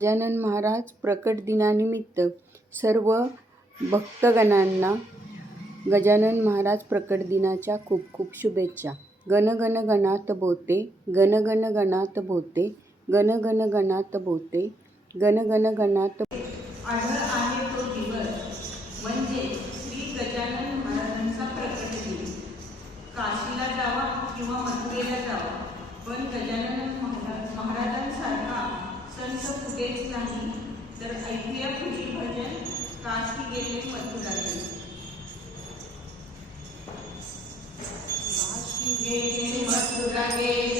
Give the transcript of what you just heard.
गजानन महाराज प्रकट दिनानिमित्त सर्व भक्तगणांना गजानन महाराज प्रकट दिनाच्या खूप खूप शुभेच्छा। गण गण गणात बोते, गण गण गणात बोते, गण गण गणात बोते, गण गण गणात। आढळ आहे तो दिवस म्हणजे श्री गजानन महाराजांचा प्रकट दिन। काशीला जावा किंवा मथुरेला जावा, पण गजानन महाराजांसारखा संत कुठेच नाही। तर ऐकूया पुढील भजन, काशी गेले मथुरा गेले। काशी गेले मथुरा गेले,